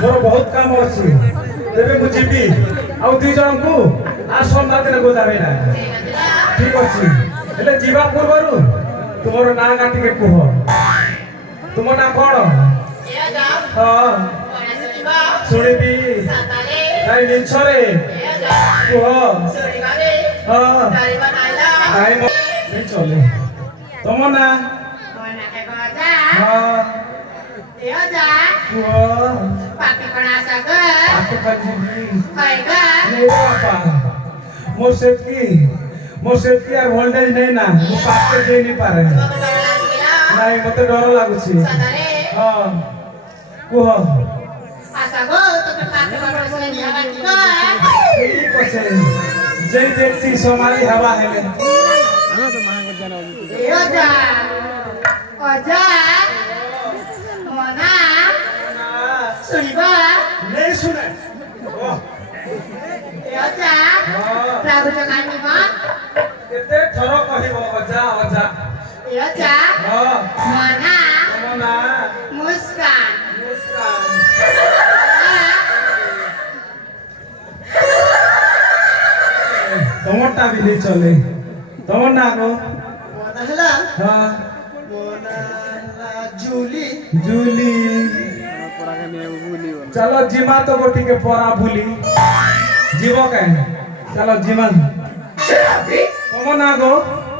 मोर बहुत काम अच्छी तेरे मुझे भी आउ दुई जन को आ सोमवार दिन को जाबे ना ठीक अछि हेले जीवा पूर्वरु तुमर ना काटी के कुह तुम ना कोन हां सुनिबी नाइ निछरे कुह हां आई नहीं चले तुम ना हां मोर सेफ्टी यार वोल्टेज नहीं ना मु पाके दे नहीं पारे नहीं मते डर लागुछि हां कुह ठीक আছে जय देखसी सोमाली हवा हेले अजा मोना सुनिबा नहीं सुने अजा प्रभु जगानी मां केते थर कहिबो अजा अजा अजा हां मोना मोना मुस्कान टमाटा भी नहीं चले तमर ना को मोना हला हां मोना जूली जूली चलो जिमा तो गोटी के परा भूली जीव के चलो जिमा तुम ना गो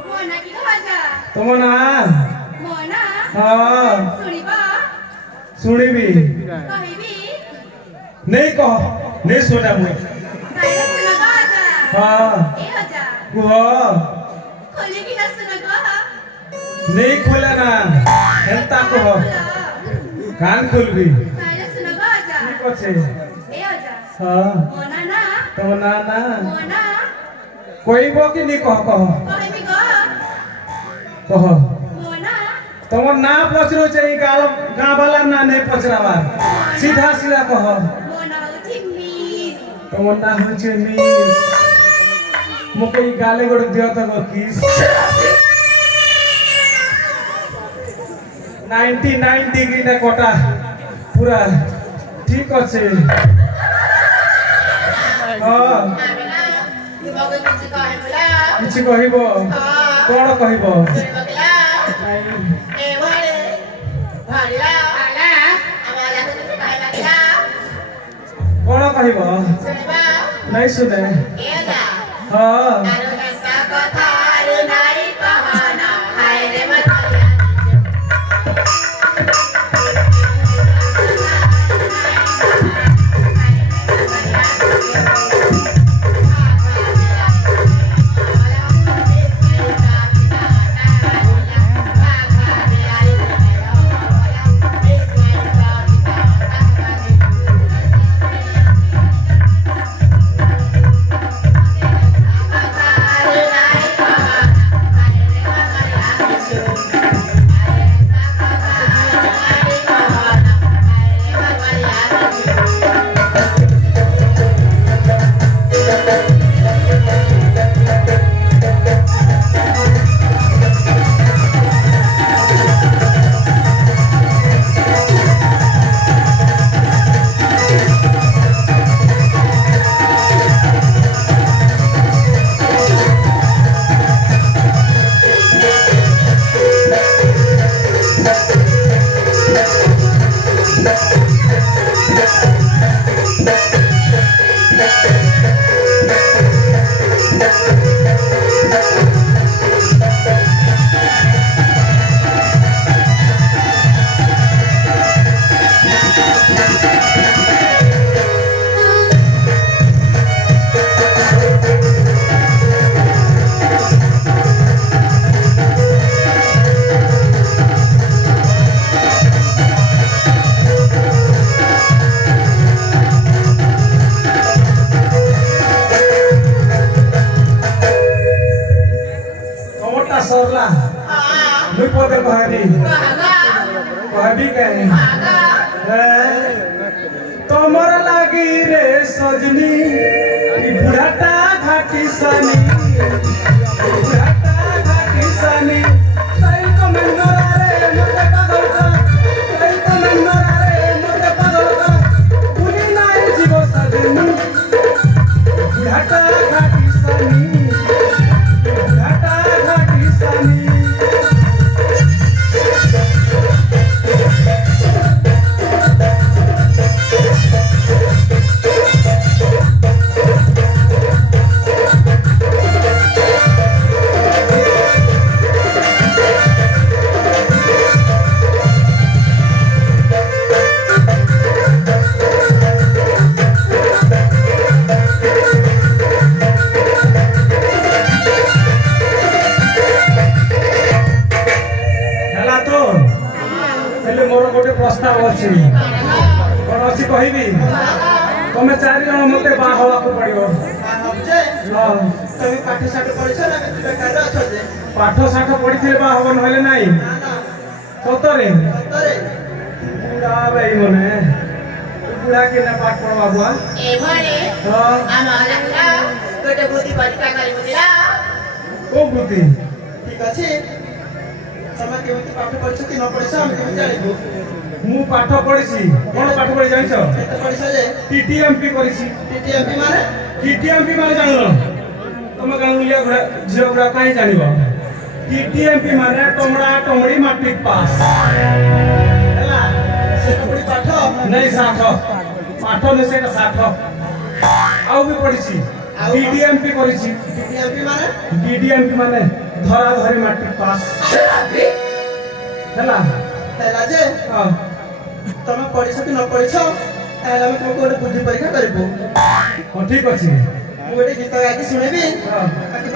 मोना की बाजा तुम ना मोना हाँ सुनिबा सुनिबी कहिबी नहीं कह नहीं सुना मुझे काहे सुना बाजा हाँ ए अजा कुह खोली की ना सुना गो नहीं खुले ना हेल्ता कह कान खुलबी काहे सुना बाजा ठीक আছে ए अजा हाँ मोना ना तुम ना ना मोना कोई बो कि नहीं कह कहिबी गो कह मोना तुम ना पचरो चाहिए गाँव वाला ना नहीं पचरावा सीधा सीधा कह मोना उठी मीस तुम ना हो मिस मुके ई गाले गोड़ दियो तो किस 99 डिग्री ना कोटा पूरा ठीक আছে हां किछि कहिबो कोन कहिबो कोन कहिबो नहीं सुने हां सरला मुई पदे कहबी कहबी कहे तमर लागी रे सजनी ई बुढ़ाटा घाटी सनी बुढ़ाटा घाटी सनी साइल को मंगोरा रे मोते पागल का साइल को मंगोरा रे मोते पागल କହିବି ତମେ 4 ଜଣ ମତେ ବାହା ହବାକୁ ପଡିବ। ହଁ তুমি পাঠ সাঠ পড়িছ না তুমি বেকার অছ যে ପାଠ ସାଠ ପଢିଥିଲେ ବାହା ହବ ନହେଲେ ନାଇଁ। না না ସତରେ সতরে ବୁଢା ଭାଇ ମନେ ବୁଢା କିନା ପାଠ ପଢବା ବୁଆ। ଏଭଳି ହଁ ଆମ ଅଲଗା ଗୋଟେ ବୁଦ୍ଧି ପରୀକ୍ଷା କରିବୁ ଦିଲା। କୋଉ ବୁଦ୍ଧି? ঠিক আছে তুমি কেমিতি পাঠ পড়িছ কি ন পড়িছ আমি কেমিতি জানিবু ମୁଁ ପାଠ ପଢିଛି। କଣ ପାଠ ପଢି ଜାଣିଛ? এত পড়িছ যে TTMP କରିଛି। টিটিএমপি মানে TTMP মানে ଜାଣିଲ? ତମେ ଗାଁଉଲିଆ ଝିଅ ଗୁଡା କାହିଁ ଜାଣିବ? TTMP ମାନେ ଟମଡ଼ା ଟମଡ଼ି ମାଟ୍ରିକ ପାସ୍ ହେଲା। সেটা পড়ি পাঠ ନାଇଁ ଷାଠ ପାଠ ନୁହେଁ ସେଇଟା ଷାଠ। ଆଉ ବି ପଢିଛି ଆଉ? DDMP କରିଛି। টিটিএমপি মানে DDMP ମାନେ ଧରା ଧରି ମାଟ୍ରିକ ପାସ୍ ହେଲା। তাহলে যে ହଁ তুমি পড়িছ কি ন পড়িছ তাহলে আমি তোমাকে ଗୋଟେ বুদ্ধি পরীক্ষা କରିବୁ ହଁ ଠିକ ଅଛି। ମୁଁ ଗୋଟେ ଗୀତ ଗାଇକି ଶୁଣେଇବି ହଁ ତାକୁ